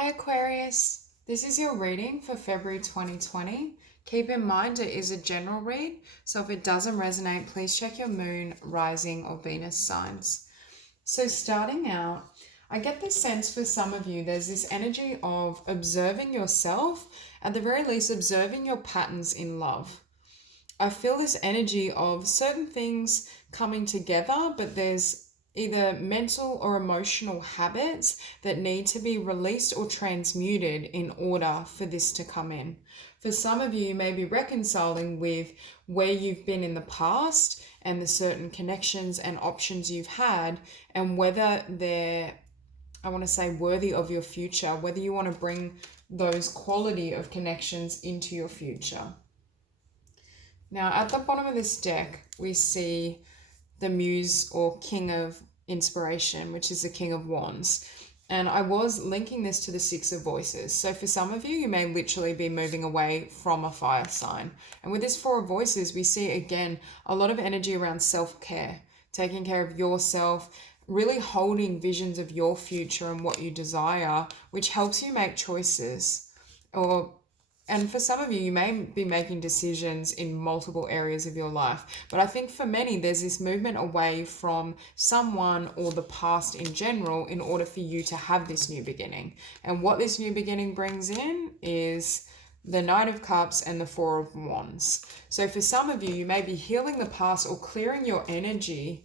Hi Aquarius, this is your reading for February 2020. Keep in mind it is a general read, so if it doesn't resonate, please check your moon, rising, or Venus signs. So starting out, I get the sense for some of you, there's this energy of observing yourself, at the very least observing your patterns in love. I feel this energy of certain things coming together, but there's either mental or emotional habits that need to be released or transmuted in order for this to come in. For some of you, you may be reconciling with where you've been in the past and the certain connections and options you've had, and whether they're, I want to say, worthy of your future, whether you want to bring those quality of connections into your future. Now, at the bottom of this deck, we see the Muse or King of Inspiration, which is the King of Wands. And I was linking this to the Six of Voices. So for some of you, you may literally be moving away from a fire sign. And with this Four of Voices, we see again a lot of energy around self-care, taking care of yourself, really holding visions of your future and what you desire, which helps you make choices. And for some of you, you may be making decisions in multiple areas of your life. But I think for many, there's this movement away from someone or the past in general in order for you to have this new beginning. And what this new beginning brings in is the Knight of Cups and the Four of Wands. So for some of you, you may be healing the past or clearing your energy.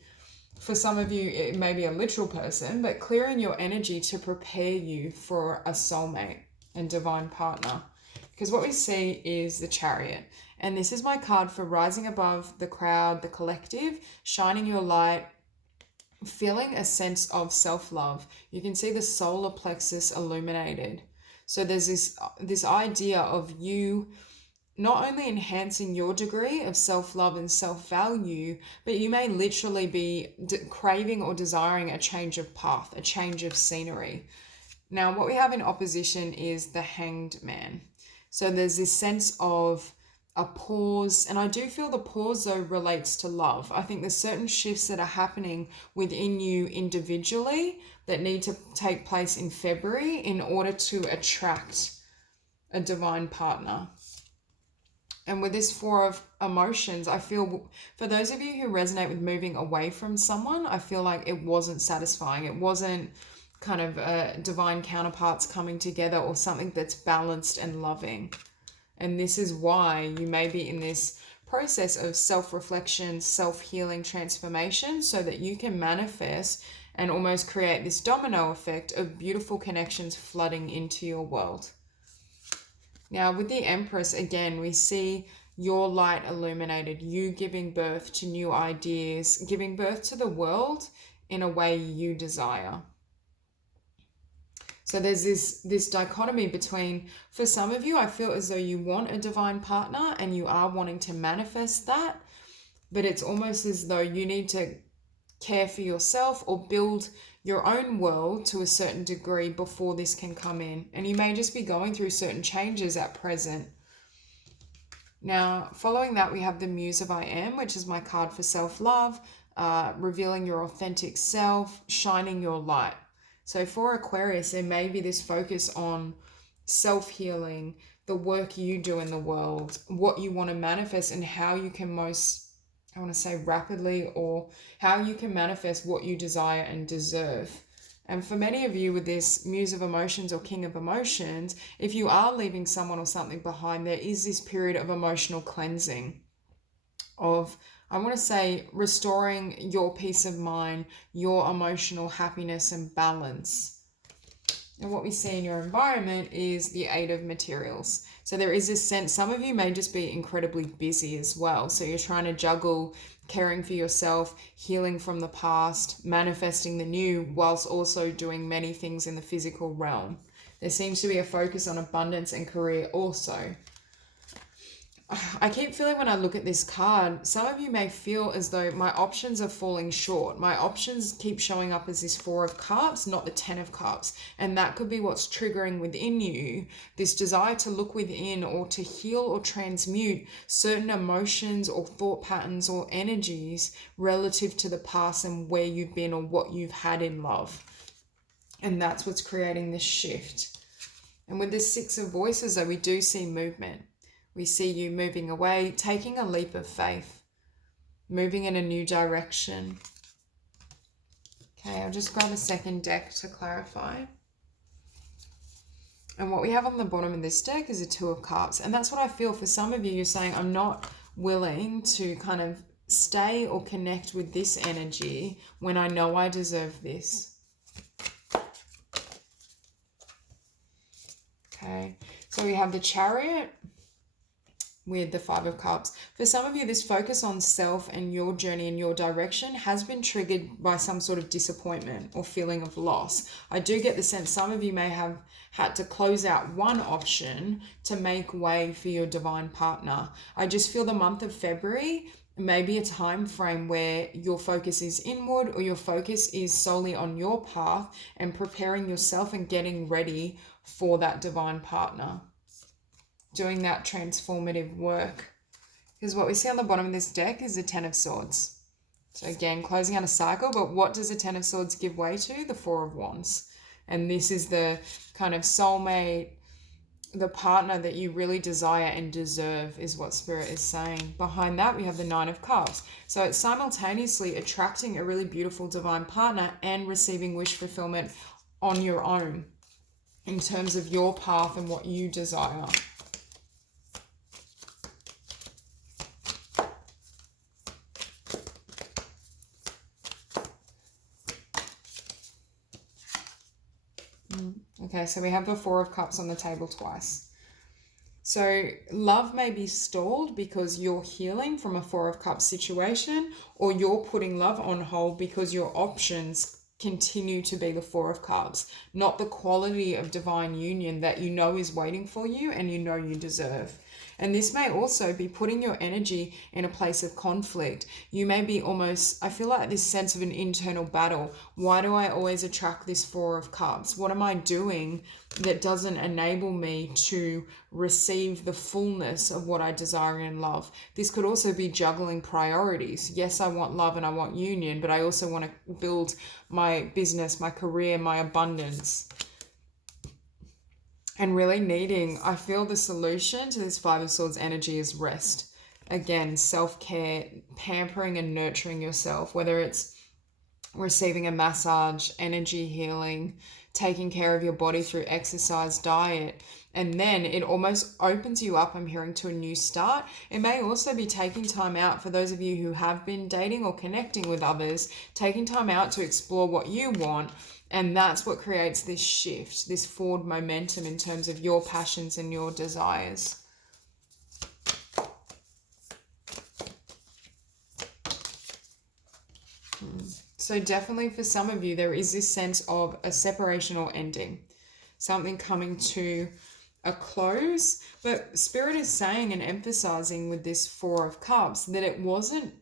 For some of you, it may be a literal person, but clearing your energy to prepare you for a soulmate and divine partner. Because what we see is the Chariot. And this is my card for rising above the crowd, the collective, shining your light, feeling a sense of self-love. You can see the solar plexus illuminated. So there's this idea of you not only enhancing your degree of self-love and self-value, but you may literally be craving or desiring a change of path, a change of scenery. Now, what we have in opposition is the Hanged Man. So there's this sense of a pause, and I do feel the pause though relates to love. I think there's certain shifts that are happening within you individually that need to take place in February in order to attract a divine partner. And with this Four of Emotions, I feel for those of you who resonate with moving away from someone, I feel like it wasn't satisfying. It wasn't kind of divine counterparts coming together or something that's balanced and loving. And this is why you may be in this process of self-reflection, self-healing, transformation, so that you can manifest and almost create this domino effect of beautiful connections flooding into your world. Now with the Empress, again, we see your light illuminated, you giving birth to new ideas, giving birth to the world in a way you desire. So there's this dichotomy between, for some of you, I feel as though you want a divine partner and you are wanting to manifest that, but it's almost as though you need to care for yourself or build your own world to a certain degree before this can come in. And you may just be going through certain changes at present. Now, following that, we have the Muse of I Am, which is my card for self-love, revealing your authentic self, shining your light. So for Aquarius, there may be this focus on self-healing, the work you do in the world, what you want to manifest, and how you can most, I want to say rapidly, or how you can manifest what you desire and deserve. And for many of you with this Muse of Emotions or King of Emotions, if you are leaving someone or something behind, there is this period of emotional cleansing, of, I want to say, restoring your peace of mind, your emotional happiness and balance. And what we see in your environment is the Eight of Materials. So there is this sense, some of you may just be incredibly busy as well. So you're trying to juggle caring for yourself, healing from the past, manifesting the new, whilst also doing many things in the physical realm. There seems to be a focus on abundance and career also. I keep feeling when I look at this card, some of you may feel as though my options are falling short. My options keep showing up as this Four of Cups, not the Ten of Cups. And that could be what's triggering within you, this desire to look within or to heal or transmute certain emotions or thought patterns or energies relative to the past and where you've been or what you've had in love. And that's what's creating this shift. And with this Six of Voices, though, we do see movement. We see you moving away, taking a leap of faith, moving in a new direction. Okay, I'll just grab a second deck to clarify. And what we have on the bottom of this deck is a Two of Cups. And that's what I feel for some of you. You're saying, I'm not willing to kind of stay or connect with this energy when I know I deserve this. Okay, so we have the Chariot with the Five of Cups. For some of you, this focus on self and your journey and your direction has been triggered by some sort of disappointment or feeling of loss. I do get the sense some of you may have had to close out one option to make way for your divine partner. I just feel the month of February may be a time frame where your focus is inward, or your focus is solely on your path and preparing yourself and getting ready for that divine partner, doing that transformative work. Because what we see on the bottom of this deck is the Ten of Swords. So again, closing out a cycle, but what does the Ten of Swords give way to? The Four of Wands. And this is the kind of soulmate, the partner that you really desire and deserve, is what Spirit is saying. Behind that, we have the Nine of Cups. So it's simultaneously attracting a really beautiful divine partner and receiving wish fulfillment on your own in terms of your path and what you desire. Okay, so we have the Four of Cups on the table twice. So love may be stalled because you're healing from a Four of Cups situation, or you're putting love on hold because your options continue to be the Four of Cups, not the quality of divine union that you know is waiting for you and you know you deserve. And this may also be putting your energy in a place of conflict. You may be almost, I feel like this sense of an internal battle. Why do I always attract this Four of Cups? What am I doing that doesn't enable me to receive the fullness of what I desire in love? This could also be juggling priorities. Yes, I want love and I want union, but I also want to build my business, my career, my abundance. And really needing, I feel the solution to this Five of Swords energy is rest. Again, self-care, pampering and nurturing yourself, whether it's receiving a massage, energy healing, taking care of your body through exercise, diet, and then it almost opens you up, I'm hearing, to a new start. It may also be taking time out for those of you who have been dating or connecting with others, taking time out to explore what you want. And that's what creates this shift, this forward momentum in terms of your passions and your desires. So definitely for some of you, there is this sense of a separation or ending, something coming to a close. But Spirit is saying and emphasizing with this Four of Cups that it wasn't,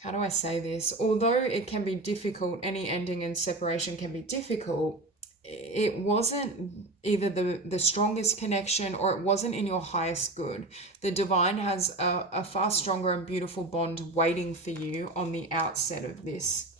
how do I say this? Although it can be difficult, any ending and separation can be difficult, it wasn't either the strongest connection or it wasn't in your highest good. The divine has a far stronger and beautiful bond waiting for you on the outset of this.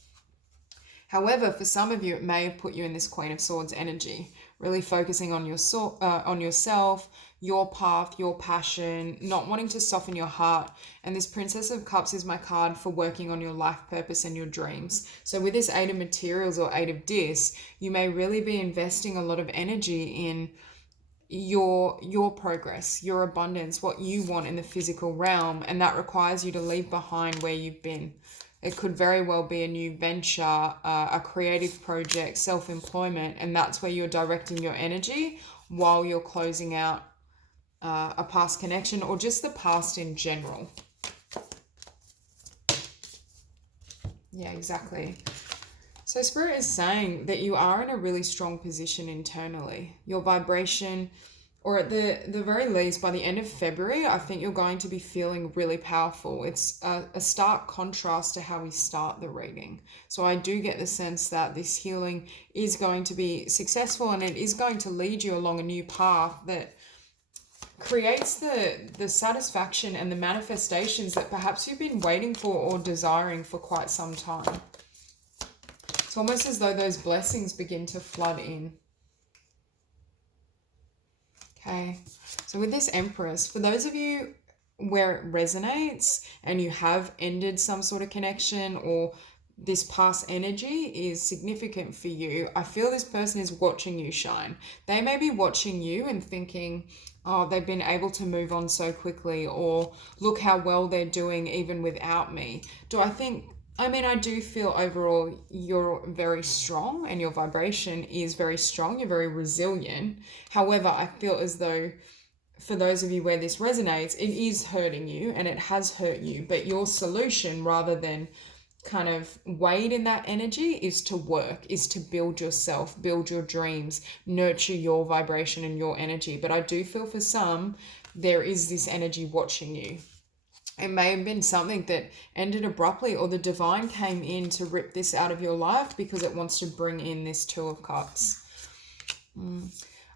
However, for some of you, it may have put you in this Queen of Swords energy, really focusing on yourself, your path, your passion, not wanting to soften your heart. And this Princess of Cups is my card for working on your life purpose and your dreams. So with this Eight of Materials or Eight of Discs, you may really be investing a lot of energy in your progress, your abundance, what you want in the physical realm. And that requires you to leave behind where you've been. It could very well be a new venture, a creative project, self-employment, and that's where you're directing your energy while you're closing out a past connection or just the past in general. Yeah, exactly. So Spirit is saying that you are in a really strong position internally. Your vibration, or at the very least, by the end of February, I think you're going to be feeling really powerful. It's a stark contrast to how we start the reading. So I do get the sense that this healing is going to be successful and it is going to lead you along a new path that creates the satisfaction and the manifestations that perhaps you've been waiting for or desiring for quite some time. It's almost as though those blessings begin to flood in. Okay, so with this Empress, for those of you where it resonates and you have ended some sort of connection, or this past energy is significant for you, I feel this person is watching you shine. They may be watching you and thinking, oh, they've been able to move on so quickly, or look how well they're doing even without me. I do feel overall you're very strong and your vibration is very strong. You're very resilient. However, I feel as though for those of you where this resonates, it is hurting you and it has hurt you. But your solution, rather than kind of wade in that energy, is to work, is to build yourself, build your dreams, nurture your vibration and your energy. But I do feel for some, there is this energy watching you. It may have been something that ended abruptly, or the divine came in to rip this out of your life because it wants to bring in this Two of Cups.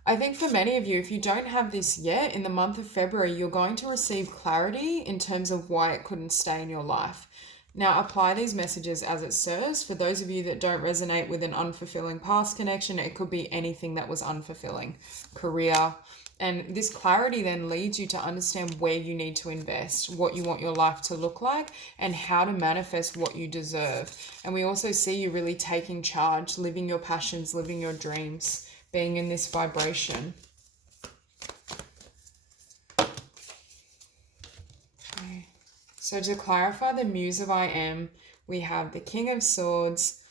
I think for many of you, if you don't have this yet, in the month of February, you're going to receive clarity in terms of why it couldn't stay in your life. Now, apply these messages as it serves. For those of you that don't resonate with an unfulfilling past connection, it could be anything that was unfulfilling, career. And this clarity then leads you to understand where you need to invest, what you want your life to look like, and how to manifest what you deserve. And we also see you really taking charge, living your passions, living your dreams, being in this vibration. Okay. So to clarify the Muse of I Am, we have the King of Swords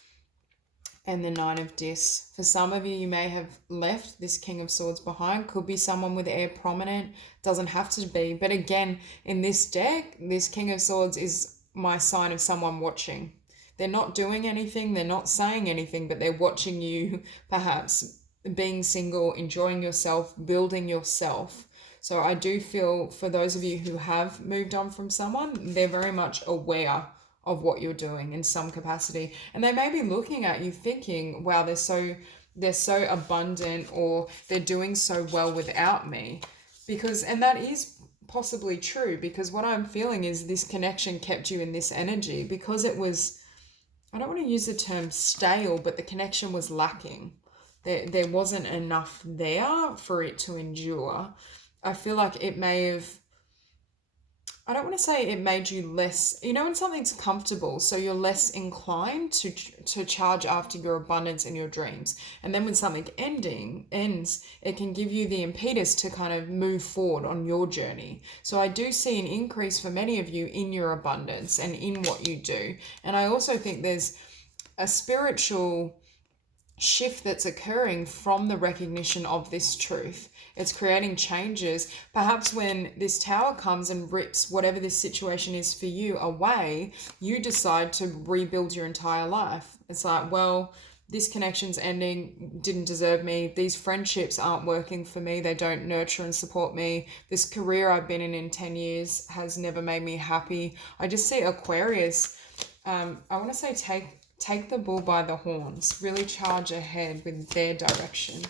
and the Nine of Discs. For some of you, you may have left this King of Swords behind. Could be someone with air prominent. Doesn't have to be. But again, in this deck, this King of Swords is my sign of someone watching. They're not doing anything. They're not saying anything, but they're watching you, perhaps being single, enjoying yourself, building yourself. So I do feel for those of you who have moved on from someone, they're very much aware of what you're doing in some capacity. And they may be looking at you thinking, wow, they're so abundant, or they're doing so well without me. And that is possibly true, because what I'm feeling is this connection kept you in this energy because it was, I don't want to use the term stale, but the connection was lacking. There wasn't enough there for it to endure. I feel like it may have, I don't want to say it made you less, when something's comfortable, so you're less inclined to charge after your abundance and your dreams. And then when something ends, it can give you the impetus to kind of move forward on your journey. So I do see an increase for many of you in your abundance and in what you do. And I also think there's a spiritual shift that's occurring from the recognition of this truth. It's creating changes. Perhaps when this Tower comes and rips whatever this situation is for you away, you decide to rebuild your entire life. It's like, well, this connection's ending, didn't deserve me. These friendships aren't working for me. They don't nurture and support me. This career I've been in 10 years has never made me happy. I just see Aquarius. I want to say take the bull by the horns, really charge ahead with their direction.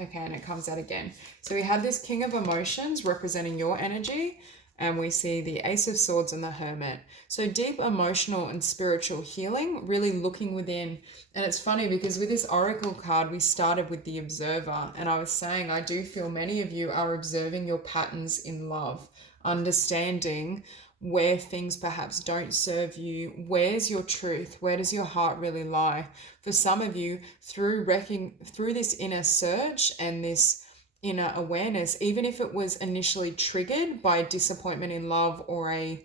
Okay, and it comes out again. So we have this King of Emotions representing your energy, and we see the Ace of Swords and the Hermit. So deep emotional and spiritual healing, really looking within. And it's funny because with this Oracle card, we started with the Observer, and I was saying I do feel many of you are observing your patterns in love, understanding where things perhaps don't serve you. Where's your truth? Where does your heart really lie? For some of you, through this inner search and this inner awareness, even if it was initially triggered by disappointment in love or a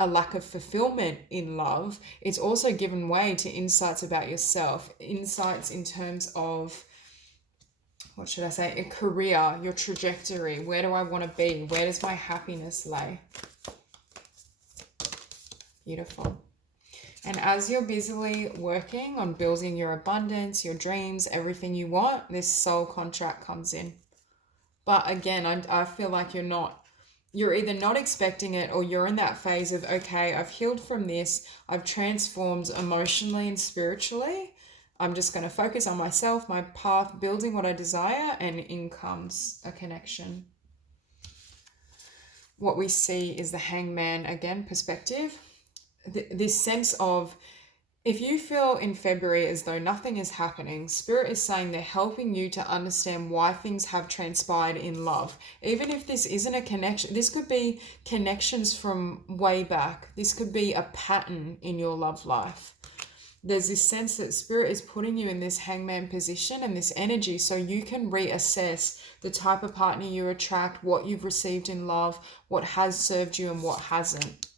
lack of fulfillment in love, it's also given way to insights about yourself, insights in terms of, what should I say, a career, your trajectory. Where do I want to be? Where does my happiness lay? Beautiful. And as you're busily working on building your abundance, your dreams, everything you want, this soul contract comes in. But again, I feel like you're either not expecting it, or you're in that phase of, okay, I've healed from this, I've transformed emotionally and spiritually. I'm just going to focus on myself, my path, building what I desire, and in comes a connection. What we see is the Hangman, again, perspective. This sense of If you feel in February as though nothing is happening, Spirit is saying they're helping you to understand why things have transpired in love. Even if this isn't a connection, this could be connections from way back. This could be a pattern in your love life. There's this sense that Spirit is putting you in this hangman position and this energy so you can reassess the type of partner you attract, what you've received in love, what has served you and what hasn't.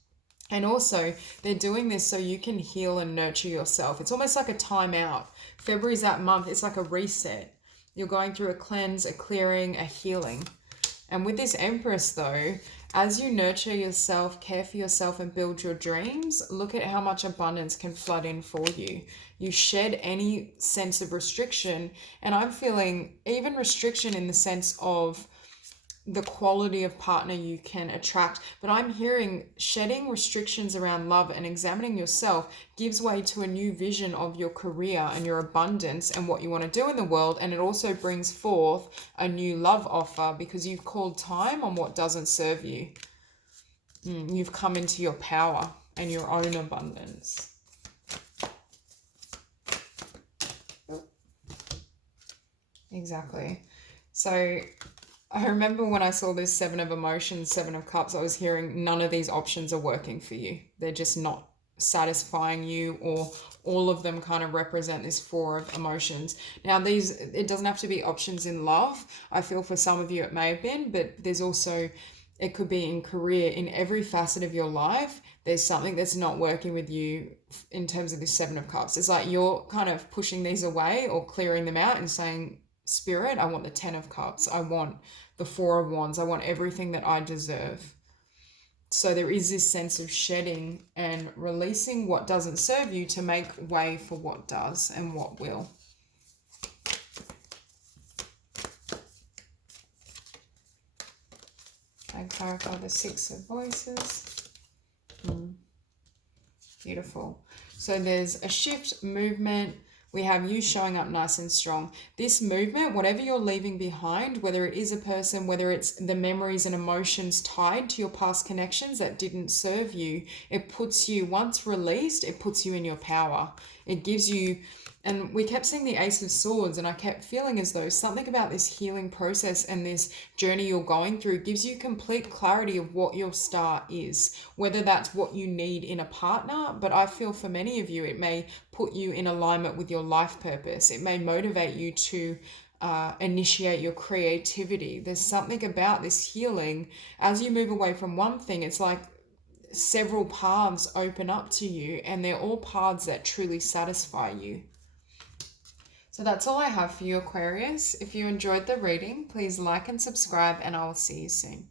And also, they're doing this so you can heal and nurture yourself. It's almost like a timeout. February's that month. It's like a reset. You're going through a cleanse, a clearing, a healing. And with this Empress, though, as you nurture yourself, care for yourself, and build your dreams, look at how much abundance can flood in for you. You shed any sense of restriction. And I'm feeling even restriction in the sense of the quality of partner you can attract. But I'm hearing shedding restrictions around love and examining yourself gives way to a new vision of your career and your abundance and what you want to do in the world. And it also brings forth a new love offer because you've called time on what doesn't serve you. You've come into your power and your own abundance. Exactly. So I remember when I saw this Seven of Emotions, Seven of Cups, I was hearing none of these options are working for you. They're just not satisfying you, or all of them kind of represent this Four of Emotions. Now, it doesn't have to be options in love. I feel for some of you it may have been, but there's also, it could be in career. In every facet of your life, there's something that's not working with you in terms of this Seven of Cups. It's like you're kind of pushing these away or clearing them out and saying, Spirit, I want the 10 of Cups. I want the Four of Wands. I want everything that I deserve. So there is this sense of shedding and releasing what doesn't serve you to make way for what does and what will. And clarify the Six of Voices. Beautiful. So there's a shift, movement. We have you showing up nice and strong. This movement, whatever you're leaving behind, whether it is a person, whether it's the memories and emotions tied to your past connections that didn't serve you, it puts you, once released, it puts you in your power. It gives you, and we kept seeing the Ace of Swords, and I kept feeling as though something about this healing process and this journey you're going through gives you complete clarity of what your star is, whether that's what you need in a partner. But I feel for many of you, it may put you in alignment with your life purpose. It may motivate you to initiate your creativity. There's something about this healing. As you move away from one thing, it's like several paths open up to you, and they're all paths that truly satisfy you. So that's all I have for you, Aquarius. If you enjoyed the reading, please like and subscribe, and I will see you soon.